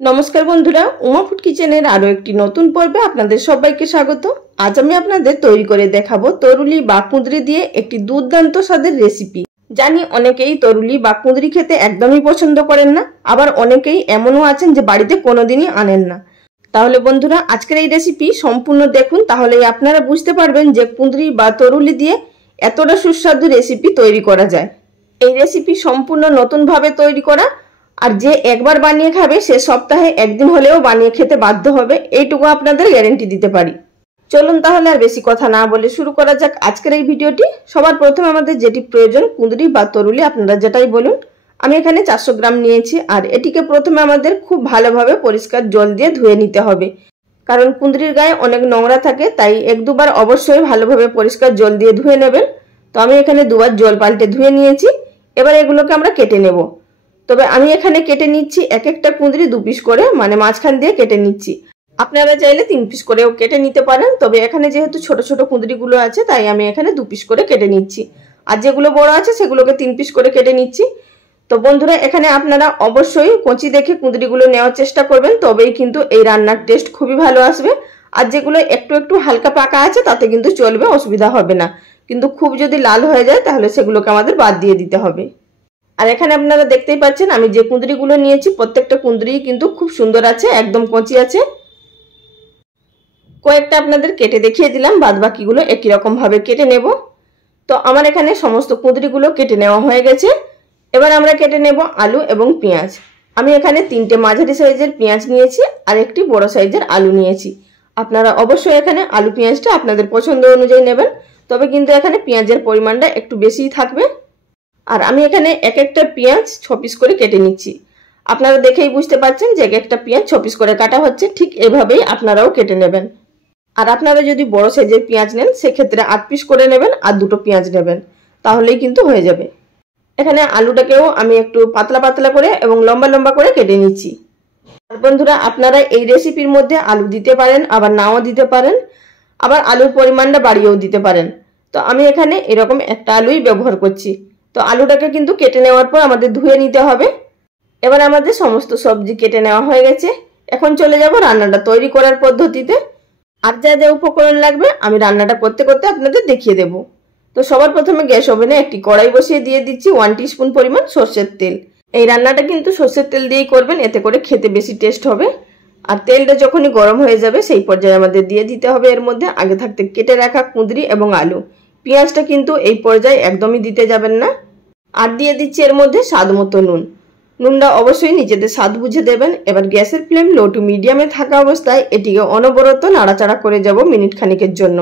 नमस्कार बंधुरा उमा फूड किचेनेर आरो एकटी नतून पर्वे आपनादेर सबाइके स्वागत। आज आमि आपनादेर तैरी करे देखाबो तरुली बा कुंदरी दिये एकटी दुर्दान्त स्वादेर रेसिपि। जानी अनेकेई तरुली बा कुंदरी खेते एकदमई पछंद करेन ना, आबार अनेकेई एमनও आছেন যে বাড়িতে কোনোদিনই আনেন না। তাহলে বন্ধুরা আজকের এই রেসিপি সম্পূর্ণ দেখুন, তাহলেই আপনারা বুঝতে পারবেন যে কুंदरी বা তরুলি দিয়ে এতটা সুস্বাদু রেসিপি তৈরি করা যায়। এই রেসিপি সম্পূর্ণ নতুন ভাবে তৈরি করা, আর যে একবার বানিয়ে খাবে সে সপ্তাহে একদিন হলেও বানিয়ে খেতে বাধ্য হবে, এইটুকু আপনাদের গ্যারান্টি দিতে পারি। চলুন তাহলে আর বেশি কথা না বলে শুরু করা যাক আজকের এই ভিডিওটি। সবার প্রথমে আমাদের যেটি প্রয়োজন কুঁদরি বা তরুলি, আপনারা যেটাই বলুন। আমি এখানে 400 গ্রাম নিয়েছি, আর এটিকে প্রথমে আমাদের খুব ভালোভাবে পরিষ্কার জল দিয়ে ধুয়ে নিতে হবে, কারণ কুঁদরির গায়ে অনেক নোংরা থাকে, তাই এক দুবার অবশ্যই ভালোভাবে পরিষ্কার জল দিয়ে ধুয়ে নেবেন। তো আমি এখানে দুবার জল পাল্টে ধুয়ে নিয়েছি। এবার এগুলোকে আমরা কেটে নেব। তবে আমি এখানে কেটে নিচ্ছি এক একটা কুঁদরি 2 পিস করে, মানে মাঝখান দিয়ে কেটে নিচ্ছি। আপনারা চাইলে 3 পিস করেও কেটে নিতে পারেন, তবে এখানে যেহেতু ছোট ছোট কুঁদরিগুলো আছে তাই আমি এখানে 2 পিস করে কেটে নিচ্ছি, আর যেগুলো বড় আছে সেগুলোকে 3 পিস করে কেটে নিচ্ছি। তো বন্ধুরা এখানে আপনারা অবশ্যই কচি দেখে কুঁদরিগুলো নেওয়ার চেষ্টা করবেন, তবেই কিন্তু এই রান্নার টেস্ট খুবই ভালো আসবে। আর যেগুলো একটু একটু হালকা পাকা আছে তাতে কিন্তু চলবে, অসুবিধা হবে না, কিন্তু খুব যদি লাল হয়ে যায় তাহলে সেগুলোকে আমাদের বাদ দিয়ে দিতে হবে। আর এখানে আপনারা দেখতেই পাচ্ছেন আমি যে কুঁদরিগুলো নিয়েছি প্রত্যেকটা কুঁদরি কিন্তু খুব সুন্দর আছে, একদম কচি আছে। কয়েকটা আপনাদের কেটে দেখিয়ে দিলাম, বাদ বাকিগুলো একই রকম ভাবে কেটে নেব। তো আমার এখানে সমস্ত কুঁদরিগুলো কেটে নেওয়া হয়ে গেছে। এবার আমরা কেটে নেব আলু এবং পেঁয়াজ। আমি এখানে 3টে মাঝারি সাইজের পেঁয়াজ নিয়েছি আর একটি বড় সাইজের আলু নিয়েছি। আপনারা অবশ্যই এখানে আলু পেঁয়াজটা আপনাদের পছন্দ অনুযায়ী নেবেন, তবে কিন্তু এখানে পেঁয়াজের পরিমাণটা একটু বেশিই থাকবে। আর আমি এখানে এক একটা পেঁয়াজ 6 পিস করে কেটে নিচ্ছি। আপনারা দেখেই বুঝতে পারছেন যে এক একটা পেঁয়াজ 6 পিস করে কাটা হচ্ছে, ঠিক এভাবেই আপনারাও কেটে নেবেন। আর আপনারা যদি বড় সাইজের পেঁয়াজ নেন সেক্ষেত্রে 8 পিস করে নেবেন আর 2টো পেঁয়াজ নেবেন, তাহলেই কিন্তু হয়ে যাবে। এখানে আলুটাকেও আমি একটু পাতলা পাতলা করে এবং লম্বা লম্বা করে কেটে নিচ্ছি। আর বন্ধুরা আপনারা এই রেসিপির মধ্যে আলু দিতে পারেন, আবার নাও দিতে পারেন, আবার আলুর পরিমাণটা বাড়িয়েও দিতে পারেন। তো আমি এখানে এরকম একটা আলুই ব্যবহার করছি। তো আলুটাকে কিন্তু কেটে নেওয়ার পর আমাদের ধুয়ে নিতে হবে। এবার আমাদের সমস্ত সবজি কেটে নেওয়া হয়ে গেছে। এখন চলে যাব রান্নাটা তৈরি করার পদ্ধতিতে। আর যা যা উপকরণ লাগবে আমি রান্নাটা করতে করতে আপনাদের দেখিয়ে দেব। তো সবার প্রথমে গ্যাস ওভেনে একটি কড়াই বসিয়ে দিয়ে দিচ্ছি 1 টিস্পুন পরিমাণ সরষের তেল। এই রান্নাটা কিন্তু সরষের তেল দিয়েই করবেন, এতে করে খেতে বেশি টেস্ট হবে। আর তেলটা যখনই গরম হয়ে যাবে সেই পর্যায়ে আমাদের দিয়ে দিতে হবে এর মধ্যে আগে থাকতে কেটে রাখা কুঁদরি এবং আলু। পেঁয়াজটা কিন্তু এই পর্যায়ে একদমই দিতে যাবেন না। আর দিয়ে দিচ্ছি এর মধ্যে স্বাদ মতো নুন। নুনটা অবশ্যই নিজেদের স্বাদ বুঝে দেবেন। এবার গ্যাসের ফ্লেম লো টু মিডিয়ামে থাকা অবস্থায় এটিকে অনবরত নাড়াচাড়া করে যাব মিনিট খানিকের জন্য।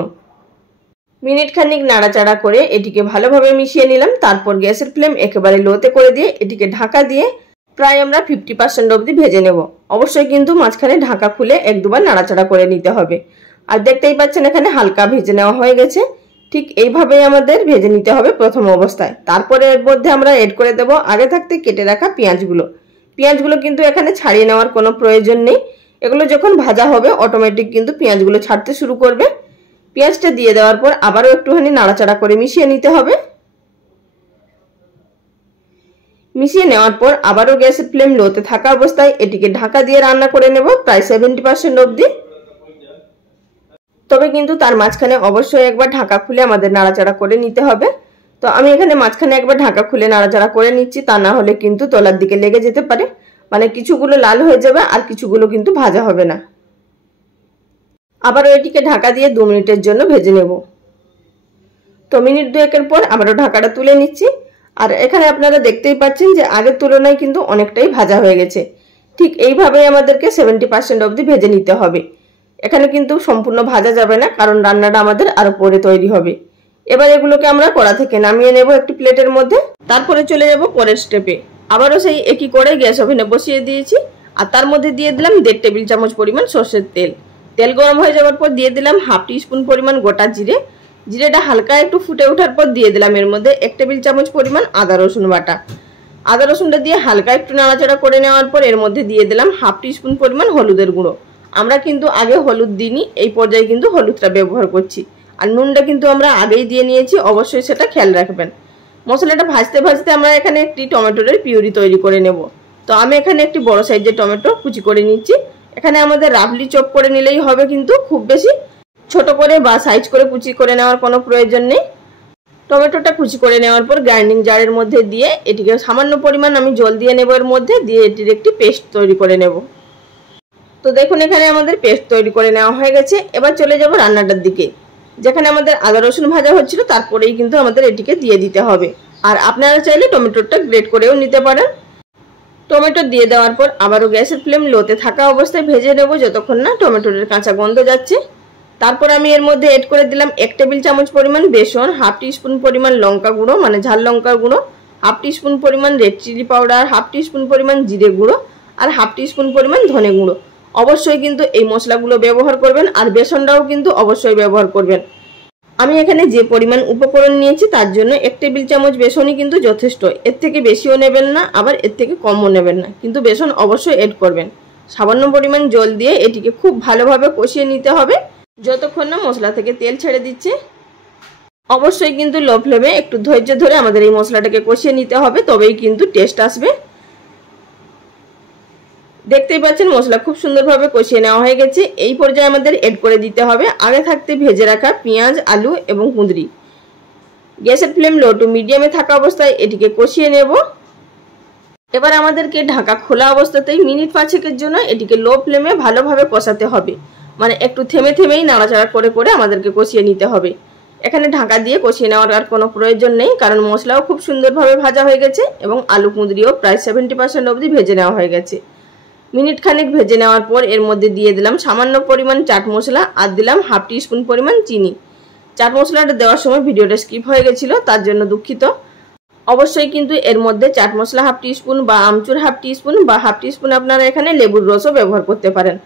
মিনিট খানিক নাড়াচাড়া করে এটিকে ভালোভাবে মিশিয়ে নিলাম। তারপর গ্যাসের ফ্লেম একেবারে লোতে করে দিয়ে এটিকে ঢাকা দিয়ে প্রায় আমরা 50% অবধি ভেজে নেব। অবশ্যই কিন্তু মাঝখানে ঢাকা খুলে 1-2বার নাড়াচাড়া করে নিতে হবে। আর দেখতেই পাচ্ছেন এখানে হালকা ভেজে নেওয়া হয়ে গেছে। ঠিক এইভাবেই আমাদের ভেজে নিতে হবে প্রথম অবস্থায়। তারপরে এর মধ্যে আমরা এড করে দেব আগে থাকতে কেটে রাখা পেঁয়াজগুলো। পেঁয়াজগুলো কিন্তু এখানে ছাড়িয়ে নেওয়ার কোনো প্রয়োজন নেই, এগুলো যখন ভাজা হবে অটোমেটিক কিন্তু পেঁয়াজগুলো ছাড়তে শুরু করবে। পেঁয়াজটা দিয়ে দেওয়ার পর আবারও একটুখানি নাড়াচাড়া করে মিশিয়ে নিতে হবে। মিশিয়ে নেওয়ার পর আবারও গ্যাসের ফ্লেম লোতে থাকা অবস্থায় এটিকে ঢাকা দিয়ে রান্না করে নেব প্রায় 70% অবধি। তবে কিন্তু তার মাঝখানে অবশ্যই একবার ঢাকা খুলে আমাদের নাড়াচাড়া করে নিতে হবে। তো আমি এখানে মাঝখানে একবার ঢাকা খুলে নাড়াচাড়া করে নিচ্ছি, তা না হলে কিন্তু তলার দিকে লেগে যেতে পারে, মানে কিছুগুলো লাল হয়ে যাবে আর কিছুগুলো কিন্তু ভাজা হবে না। আবারও এটিকে ঢাকা দিয়ে 2 মিনিটের জন্য ভেজে নেব। তো মিনিট 2-এর পর আবারও ঢাকাটা তুলে নিচ্ছি। আর এখানে আপনারা দেখতেই পাচ্ছেন যে আগের তুলনায় কিন্তু অনেকটাই ভাজা হয়ে গেছে। ঠিক এইভাবেই আমাদেরকে 70% অবধি ভেজে নিতে হবে। এখানে কিন্তু সম্পূর্ণ ভাজা যাবে না, কারণ রান্নাটা আমাদের আরো পরে তৈরি হবে। এবার এগুলোকে আমরা কড়া থেকে নামিয়ে নেব একটি প্লেটের মধ্যে। তারপরে চলে যাব পরের স্টেপে। আবারও সেই একই কড়াই গ্যাস ওভেনে বসিয়ে দিয়েছি, আর তার মধ্যে দিয়ে দিলাম 1.5 টেবিল চামচ পরিমাণ সরষের তেল। তেল গরম হয়ে যাওয়ার পর দিয়ে দিলাম 1/2 টিস্পুন পরিমাণ গোটা জিরে। জিরেটা হালকা একটু ফুটে ওঠার পর দিয়ে দিলাম এর মধ্যে 1 টেবিল চামচ পরিমাণ আদা রসুন বাটা। আদা রসুনটা দিয়ে হালকা একটু নাড়াচাড়া করে নেওয়ার পর এর মধ্যে দিয়ে দিলাম 1/2 টিস্পুন পরিমাণ হলুদের গুঁড়ো। আমরা কিন্তু আগে হলুদ দিইনি, এই পর্যায়ে কিন্তু হলুদটা ব্যবহার করছি। আর নুনটা কিন্তু আমরা আগেই দিয়ে নিয়েছি, অবশ্যই সেটা খেয়াল রাখবেন। মশলাটা ভাজতে ভাজতে আমরা এখানে একটি টমেটোর পিউরি তৈরি করে নেব। তো আমি এখানে একটি বড় সাইজের টমেটো কুচি করে নিচ্ছি। এখানে আমাদের রাফলি চপ করে নিলেই হবে, কিন্তু খুব বেশি ছোট করে বা সাইজ করে কুচি করে নেওয়ার কোনো প্রয়োজন নেই। টমেটোটা কুচি করে নেওয়ার পর গ্রাইন্ডিং জারের মধ্যে দিয়ে এটিকে সামান্য পরিমাণ আমি জল দিয়ে নেব, এর মধ্যে দিয়ে এটির একটি পেস্ট তৈরি করে নেব। তো দেখুন এখানে আমাদের পেস্ট তৈরি করে নেওয়া হয়ে গেছে। এবার চলে যাব রান্নাটার দিকে। যেখানে আমাদের আদা রসুন ভাজা হচ্ছিল তারপরেই কিন্তু আমাদের এটিকে দিয়ে দিতে হবে। আর আপনারা চাইলে টমেটোটা গ্রেট করেও নিতে পারেন। টমেটো দিয়ে দেওয়ার পর আবারও গ্যাসের ফ্লেম লোতে থাকা অবস্থায় ভেজে নেব যতক্ষণ না টমেটোর কাঁচা গন্ধ যাচ্ছে। তারপর আমি এর মধ্যে এড করে দিলাম 1 টেবিল চামচ পরিমাণ বেসন, হাফ টিস্পুন পরিমাণ লঙ্কা গুঁড়ো মানে ঝাল লঙ্কার গুঁড়ো, হাফ টিস্পুন পরিমাণ red chili powder, half teaspoon পরিমাণ জিরে গুঁড়ো আর হাফ টিস্পুন পরিমাণ ধনে গুঁড়ো। অবশ্যই কিন্তু এই মশলাগুলো ব্যবহার করবেন আর বেসনটাও কিন্তু অবশ্যই ব্যবহার করবেন। আমি এখানে যে পরিমাণ উপকরণ নিয়েছি তার জন্য 1 টেবিল চামচ বেসনই কিন্তু যথেষ্ট। এর থেকে বেশিও নেবেন না, আবার এর থেকে কমও নেবেন না, কিন্তু বেসন অবশ্যই এড করবেন। সামান্য পরিমাণ জল দিয়ে এটিকে খুব ভালোভাবে কষিয়ে নিতে হবে যতক্ষণ না মশলা থেকে তেল ছেড়ে দিচ্ছে। অবশ্যই কিন্তু লো ফ্লেমে একটু ধৈর্য ধরে আমাদের এই মশলাটাকে কষিয়ে নিতে হবে, তবেই কিন্তু টেস্ট আসবে। দেখতেই পাচ্ছেন মশলা খুব সুন্দরভাবে কষিয়ে নেওয়া হয়ে গেছে। এই পর্যায়ে আমাদের এড করে দিতে হবে আগে থাকতে ভেজে রাখা পেঁয়াজ, আলু এবং কুঁদরি। গ্যাসের ফ্লেম লো টু মিডিয়ামে থাকা অবস্থায় এটিকে কষিয়ে নেব। এবার আমাদেরকে ঢাকা খোলা অবস্থাতেই মিনিট 5-এর জন্য এটিকে লো ফ্লেমে ভালোভাবে কষাতে হবে, মানে একটু থেমে থেমেই নাড়াচাড়া করে করে আমাদেরকে কষিয়ে নিতে হবে। এখানে ঢাকা দিয়ে কষিয়ে নেওয়ার আর কোনো প্রয়োজন নেই, কারণ মশলাও খুব সুন্দরভাবে ভাজা হয়ে গেছে এবং আলু কুঁদরিও প্রায় 70% অবধি ভেজে নেওয়া হয়ে গেছে। মিনিট খানেক ভেজে নেওয়ার পর এর মধ্যে দিয়ে দিলাম সামান্য পরিমাণ চাট মশলা আর দিলাম হাফ টিস্পুন পরিমাণ চিনি। চাট মশলাটা দেওয়ার সময় ভিডিওটা স্কিপ হয়ে গেছিলো, তার জন্য দুঃখিত। অবশ্যই কিন্তু এর মধ্যে চাট মশলা হাফ টিস্পুন বা আমচুর হাফ টিস্পুন বা হাফ টিস্পুন আপনারা এখানে লেবুর রসও ব্যবহার করতে পারেন,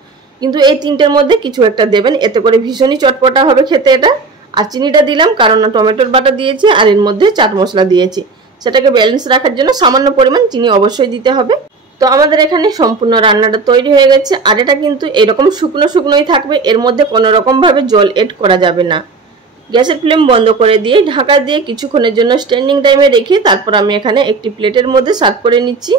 কিন্তু এই তিনটের মধ্যে কিছু একটা দেবেন, এতে করে ভীষণই চটপটা হবে খেতে এটা। আর চিনিটা দিলাম কারণ টমেটোর বাটা দিয়েছি আর এর মধ্যে চাট মশলা দিয়েছি, সেটাকে ব্যালেন্স রাখার জন্য সামান্য পরিমাণ চিনি অবশ্যই দিতে হবে। তো আমাদের এখানে সম্পূর্ণ রান্নাটা তৈরি হয়ে গেছে। আর এটা কিন্তু এরকম শুকনো শুকনোই থাকবে, এর মধ্যে কোনো রকমভাবে জল এড করা যাবে না। গ্যাসের ফ্লেম বন্ধ করে দিয়ে ঢাকা দিয়ে কিছুক্ষণের জন্য স্ট্যান্ডিং টাইমে রেখে তারপর আমি এখানে একটি প্লেটের মধ্যে সার্ভ করে নিচ্ছি।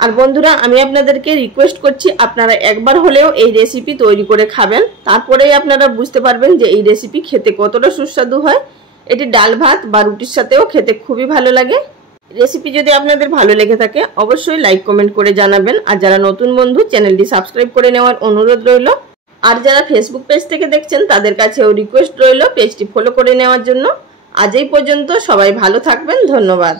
আর বন্ধুরা, আমি আপনাদেরকে রিকোয়েস্ট করছি আপনারা একবার হলেও এই রেসিপি তৈরি করে খাবেন, তারপরেই আপনারা বুঝতে পারবেন যে এই রেসিপি খেতে কতটা সুস্বাদু হয়। এটি ডাল ভাত বা রুটির সাথেও খেতে খুবই ভালো লাগে। রেসিপি যদি আপনাদের ভালো লেগে থাকে অবশ্যই লাইক কমেন্ট করে জানাবেন। আর যারা নতুন বন্ধু চ্যানেলটি সাবস্ক্রাইব করে নেওয়ার অনুরোধ রইল। আর যারা ফেসবুক পেজ থেকে দেখছেন তাদের কাছেও রিকোয়েস্ট রইল পেজটি ফলো করে নেওয়ার জন্য। আজ এই পর্যন্ত, সবাই ভালো থাকবেন, ধন্যবাদ।